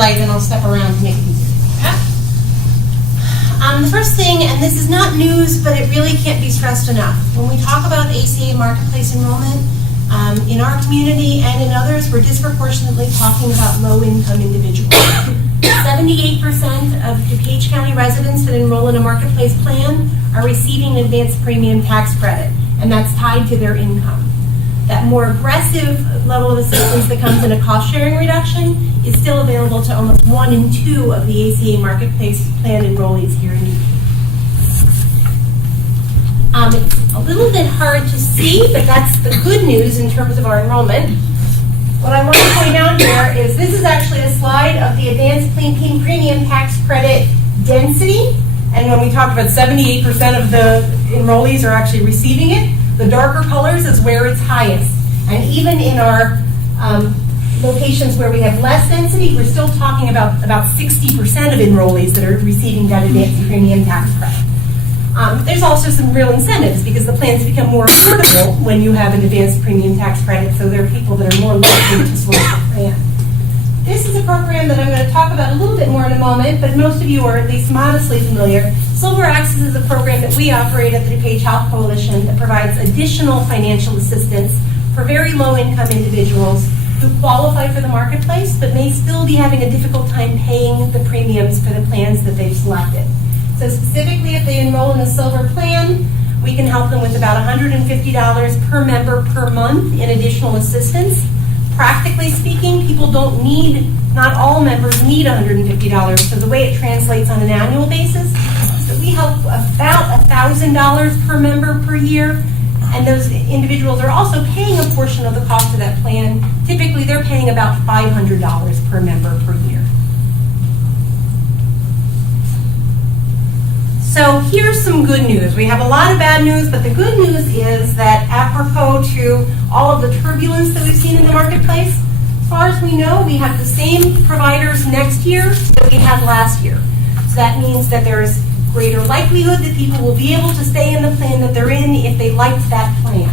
highlight, and I'll step around to make it easier. The first thing, and this is not news, but it really can't be stressed enough. When we talk about ACA Marketplace Enrollment, in our community and in others, we're disproportionately talking about low-income individuals. 78% of DuPage County residents that enroll in a Marketplace plan are receiving an advanced premium tax credit, and that's tied to their income. That more aggressive level of assistance that comes in a cost-sharing reduction is still available to almost 1 in 2 of the ACA Marketplace plan enrollees here in DuPage. It's a little bit hard to see, but that's the good news in terms of our enrollment. What I want to point out here is this is actually a slide of the advanced premium tax credit density. And when we talked about 78% of the enrollees are actually receiving it, the darker colors is where it's highest. And even in our locations where we have less density, we're still talking about 60% of enrollees that are receiving that advanced premium tax credit. There's also some real incentives because the plans become more affordable when you have an advanced premium tax credit, so there are people that are more likely to select the plan. This is a program that I'm going to talk about a little bit more in a moment, but most of you are at least modestly familiar. Silver Access is a program that we operate at the DuPage Health Coalition that provides additional financial assistance for very low-income individuals who qualify for the Marketplace but may still be having a difficult time paying the premiums for the plans that they've selected. So specifically, if they enroll in a silver plan, we can help them with about $150 per member per month in additional assistance. Practically speaking, people don't need, not all members need $150. So the way it translates on an annual basis is that we help about $1,000 per member per year. And those individuals are also paying a portion of the cost of that plan. Typically, they're paying about $500 per member per year. So here's some good news. We have a lot of bad news, but the good news is that apropos to all of the turbulence that we've seen in the Marketplace, as far as we know, we have the same providers next year that we had last year. So that means that there's greater likelihood that people will be able to stay in the plan that they're in if they liked that plan.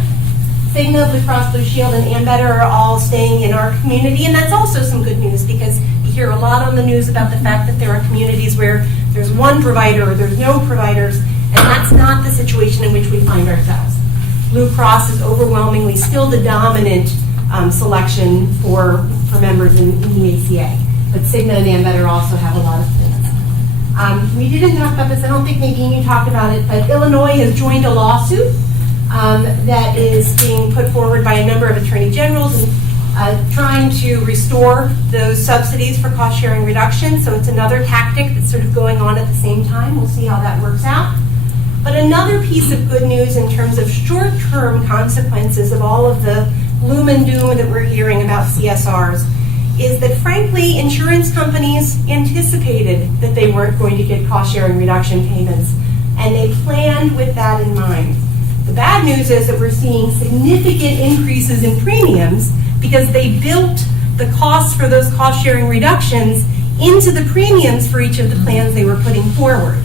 Cigna, Blue Cross Blue Shield, and Ambetter are all staying in our community, and that's also some good news because you hear a lot on the news about the fact that there are communities where there's one provider or there's no providers, and that's not the situation in which we find ourselves. Blue Cross is overwhelmingly still the dominant selection for members in the ACA, but Cigna and Ambetter also have a lot of plans. We didn't talk about this, I don't think Nadine you talked about it, but Illinois has joined a lawsuit that is being put forward by a number of attorney generals and trying to restore those subsidies for cost sharing reduction. So it's another tactic that's sort of going on at the same time. We'll see how that works out. But another piece of good news in terms of short-term consequences of all of the gloom and doom that we're hearing about CSRs is that, frankly, insurance companies anticipated that they weren't going to get cost sharing reduction payments, and they planned with that in mind. The bad news is that we're seeing significant increases in premiums because they built the costs for those cost-sharing reductions into the premiums for each of the plans they were putting forward.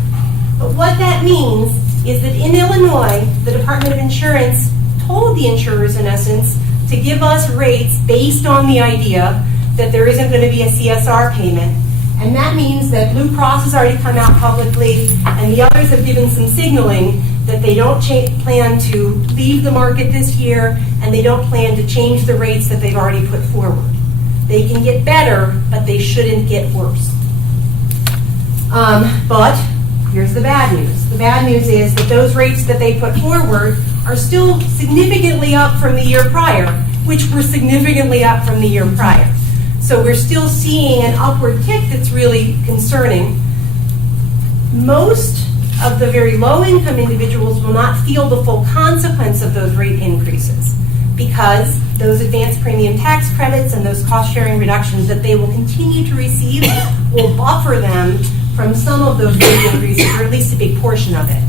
But what that means is that in Illinois, the Department of Insurance told the insurers, in essence, to give us rates based on the idea that there isn't going to be a CSR payment. And that means that Blue Cross has already come out publicly, and the others have given some signaling that they don't plan to leave the market this year, and they don't plan to change the rates that they've already put forward. They can get better, but they shouldn't get worse. But here's the bad news. The bad news is that those rates that they put forward are still significantly up from the year prior, which were significantly up from the year prior. So we're still seeing an upward tick that's really concerning. Most of the very low-income individuals will not feel the full consequence of those rate increases because those advanced premium tax credits and those cost-sharing reductions that they will continue to receive will buffer them from some of those rate increases, or at least a big portion of it.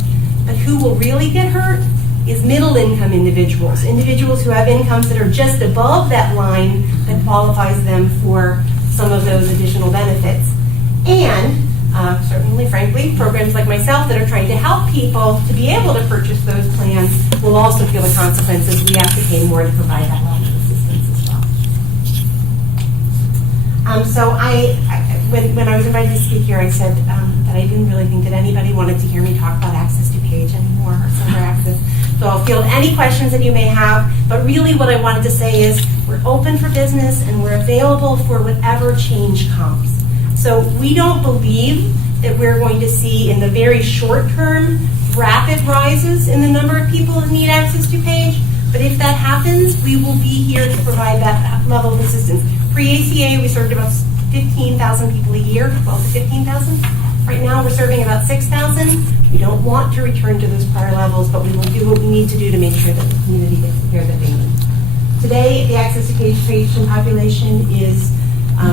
But who will really get hurt is middle-income individuals, individuals who have incomes that are just above that line that qualifies them for some of those additional benefits. And certainly, frankly, programs like myself that are trying to help people to be able to purchase those plans will also feel the consequences. We have to pay more to provide that level of assistance as well. So when I was invited to speak here, I said that I didn't really think that anybody wanted to hear me talk about Access DuPage anymore, or Silver Access. So I'll field any questions that you may have, but really what I wanted to say is we're open for business and we're available for whatever change comes. So we don't believe that we're going to see in the very short term rapid rises in the number of people who need Access DuPage, but if that happens, we will be here to provide that level of assistance. Pre-ACA, we served about 15,000 people a year, 12 to 15,000. Right now, we're serving about 6,000. We don't want to return to those prior levels, but we will do what we need to do to make sure that the community gets the care that they need. Today, the Access DuPage patient population is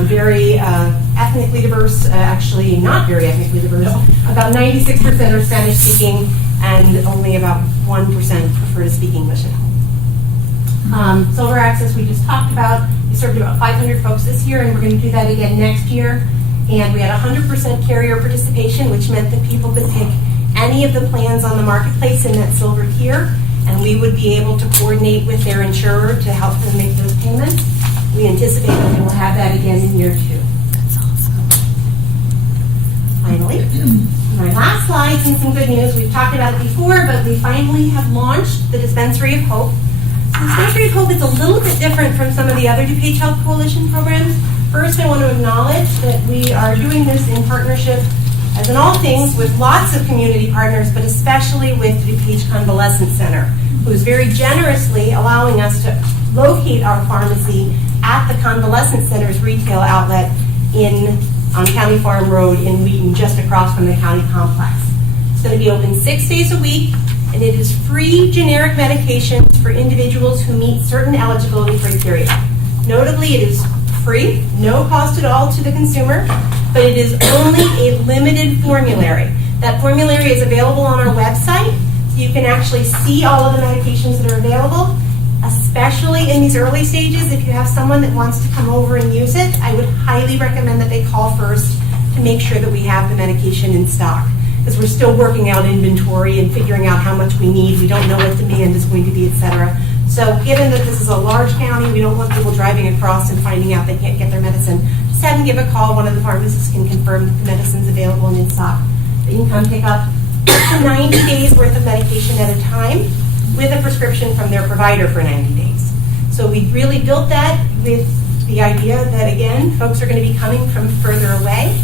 very ethnically diverse, actually not very ethnically diverse. No. About 96% are Spanish-speaking, and only about 1% prefer to speak English at home. Silver Access, we just talked about. We served about 500 folks this year, and we're going to do that again next year. And we had 100% carrier participation, which meant that people could pick any of the plans on the marketplace in that silver tier, and we would be able to coordinate with their insurer to help them make those payments. We anticipate that we will have that again in year 2. That's awesome. Finally, my last slide and some good news. We've talked about it before, but we finally have launched the Dispensary of Hope. So the Dispensary of Hope is a little bit different from some of the other DuPage Health Coalition programs. First, I want to acknowledge that we are doing this in partnership, as in all things, with lots of community partners, but especially with the DuPage Convalescent Center, who is very generously allowing us to locate our pharmacy at the Convalescent Center's retail outlet on County Farm Road in Wheaton, just across from the county complex. It's going to be open 6 days a week, and it is free generic medications for individuals who meet certain eligibility criteria. Notably, it is free, no cost at all to the consumer, but it is only a limited formulary. That formulary is available on our website, so you can actually see all of the medications that are available, especially in these early stages. If you have someone that wants to come over and use it, I would highly recommend that they call first to make sure that we have the medication in stock, because we're still working out inventory and figuring out how much we need. We don't know what demand is going to be, et cetera. So given that this is a large county, we don't want people driving across and finding out they can't get their medicine. Just have them give a call. One of the pharmacists can confirm that the medicine's available and in stock. But you can come pick up 90 days worth of medication at a time with a prescription from their provider for 90 days. So we really built that with the idea that, again, folks are going to be coming from further away.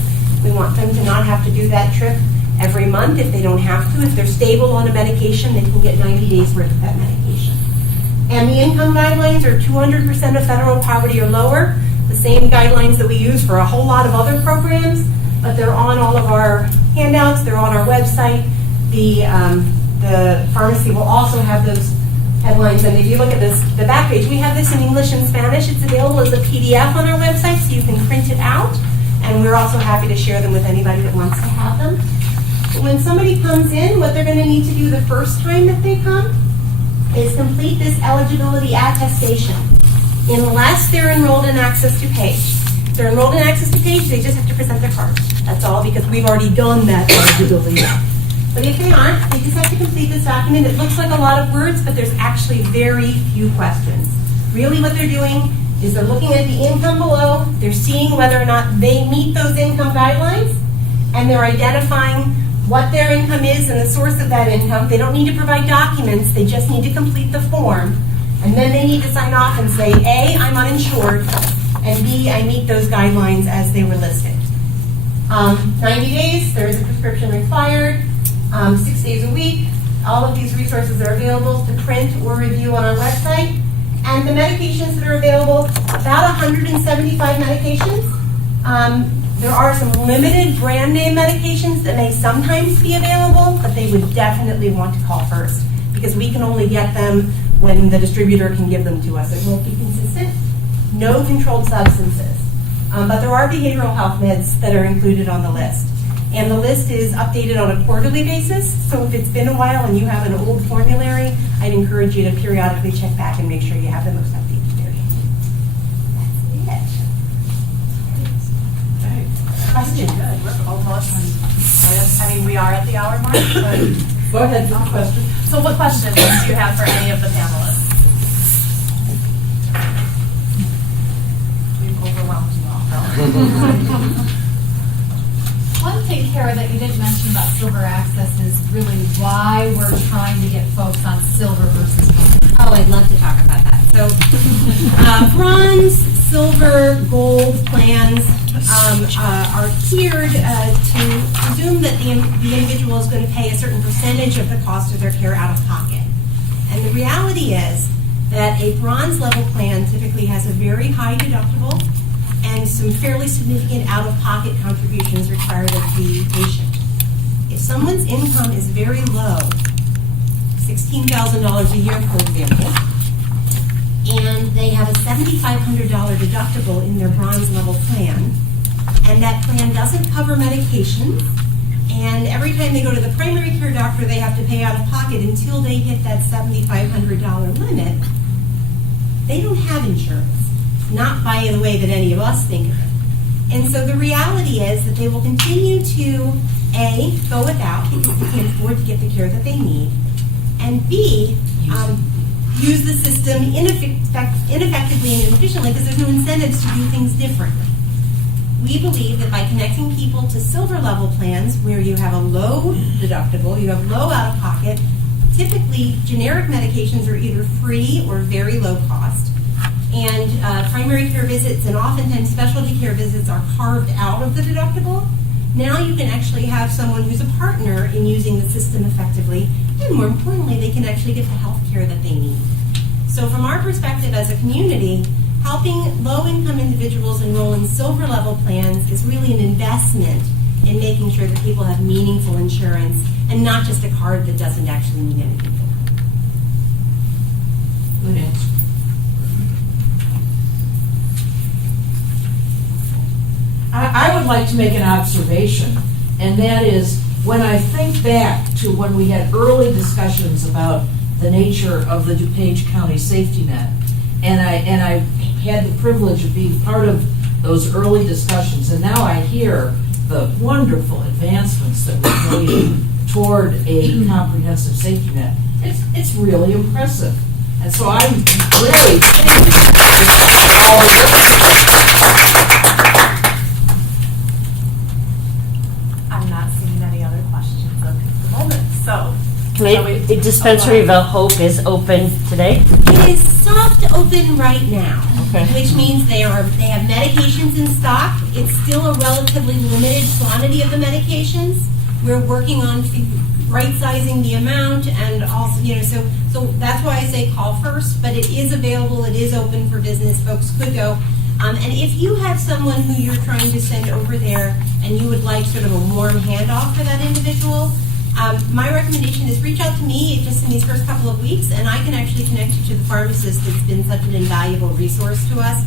We want them to not have to do that trip every month if they don't have to. If they're stable on a medication, they can get 90 days worth of that medication. And the income guidelines are 200% of federal poverty or lower, the same guidelines that we use for a whole lot of other programs, but they're on all of our handouts, they're on our website. The pharmacy will also have those headlines, and if you look at this, the back page, we have this in English and Spanish. It's available as a PDF on our website, so you can print it out, and we're also happy to share them with anybody that wants to have them. When somebody comes in, what they're going to need to do the first time that they come is complete this eligibility attestation, unless they're enrolled in Access DuPage. If they're enrolled in Access DuPage, they just have to present their card. That's all, because we've already done that eligibility. But if they aren't, they just have to complete this document. It looks like a lot of words, but there's actually very few questions. Really what they're doing is they're looking at the income below, they're seeing whether or not they meet those income guidelines, and they're identifying what their income is and the source of that income. They don't need to provide documents, they just need to complete the form. And then they need to sign off and say, A, I'm uninsured, and B, I meet those guidelines as they were listed. 90 days, there is a prescription required, 6 days a week. All of these resources are available to print or review on our website. And the medications that are available, about 175 medications. There are some limited brand name medications that may sometimes be available, but they would definitely want to call first, because we can only get them when the distributor can give them to us. It won't be consistent. No controlled substances. But there are behavioral health meds that are included on the list. And the list is updated on a quarterly basis, so if it's been a while and you have an old formulary, I'd encourage you to periodically check back and make sure you have the most updated variant. That's it. Question? I mean, we are at the hour mark. But go ahead, with the question. So what questions do you have for any of the panelists? We've overwhelmed you all. thing, Kara, that you didn't mention about silver access is really why we're trying to get folks on silver versus gold. Oh, I'd love to talk about that. So, bronze, silver, gold plans are tiered to presume that the individual is going to pay a certain percentage of the cost of their care out of pocket. And the reality is that a bronze level plan typically has a very high deductible and some fairly significant out-of-pocket contributions required of the patient. If someone's income is very low, $16,000 a year, for example, and they have a $7,500 deductible in their bronze level plan, and that plan doesn't cover medications, and every time they go to the primary care doctor, they have to pay out of pocket until they hit that $7,500 limit, they don't have insurance. Not by the way that any of us think of it. And so the reality is that they will continue to, A, go without because they can't afford to get the care that they need, and B, use the system ineffectively and inefficiently because there's no incentives to do things differently. We believe that by connecting people to silver level plans where you have a low deductible, you have low out of pocket, typically generic medications are either free or very low cost, and primary care visits and oftentimes specialty care visits are carved out of the deductible. Now you can actually have someone who's a partner in using the system effectively, and more importantly, they can actually get the health care that they need. So from our perspective as a community, helping low-income individuals enroll in silver-level plans is really an investment in making sure that people have meaningful insurance and not just a card that doesn't actually mean anything for them. Good answer. I would like to make an observation, and that is when I think back to when we had early discussions about the nature of the DuPage County safety net, and I had the privilege of being part of those early discussions, and now I hear the wonderful advancements that we've made toward a comprehensive safety net. It's really impressive, and so I'm really pleased with all the I'm not seeing any other questions at the moment, so. The Dispensary of Hope is open today? It is soft open right now, Okay. which means they have medications in stock. It's still a relatively limited quantity of the medications. We're working on right-sizing the amount, and also, so that's why I say call first, but it is available, it is open for business, folks could go. And if you have someone who you're trying to send over there and you would like sort of a warm handoff for that individual, my recommendation is reach out to me just in these first couple of weeks, and I can actually connect you to the pharmacist that's been such an invaluable resource to us.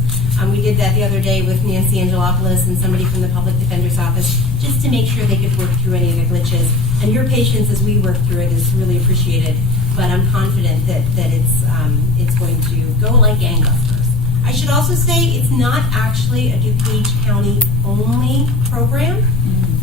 We did that the other day with Nancy Angelopoulos and somebody from the Public Defender's Office, just to make sure they could work through any of the glitches. And your patience as we work through it is really appreciated, but I'm confident that it's going to go like gangbusters. I should also say it's not actually a DuPage County only program,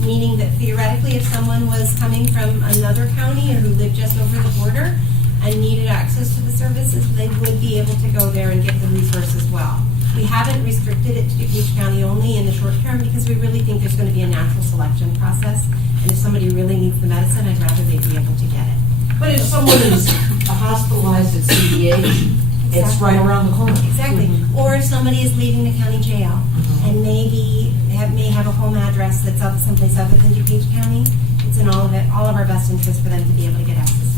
meaning that theoretically if someone was coming from another county or who lived just over the border and needed access to the services, they would be able to go there and get the resource as well. We haven't restricted it to DuPage County only in the short term because we really think there's going to be a natural selection process, and if somebody really needs the medicine, I'd rather they be able to get it. But if someone is hospitalized at CDH, it's right around the corner. Exactly. Or if somebody is leaving the county jail and may have a home address that's someplace other than DuPage County, it's in all of our best interest for them to be able to get access to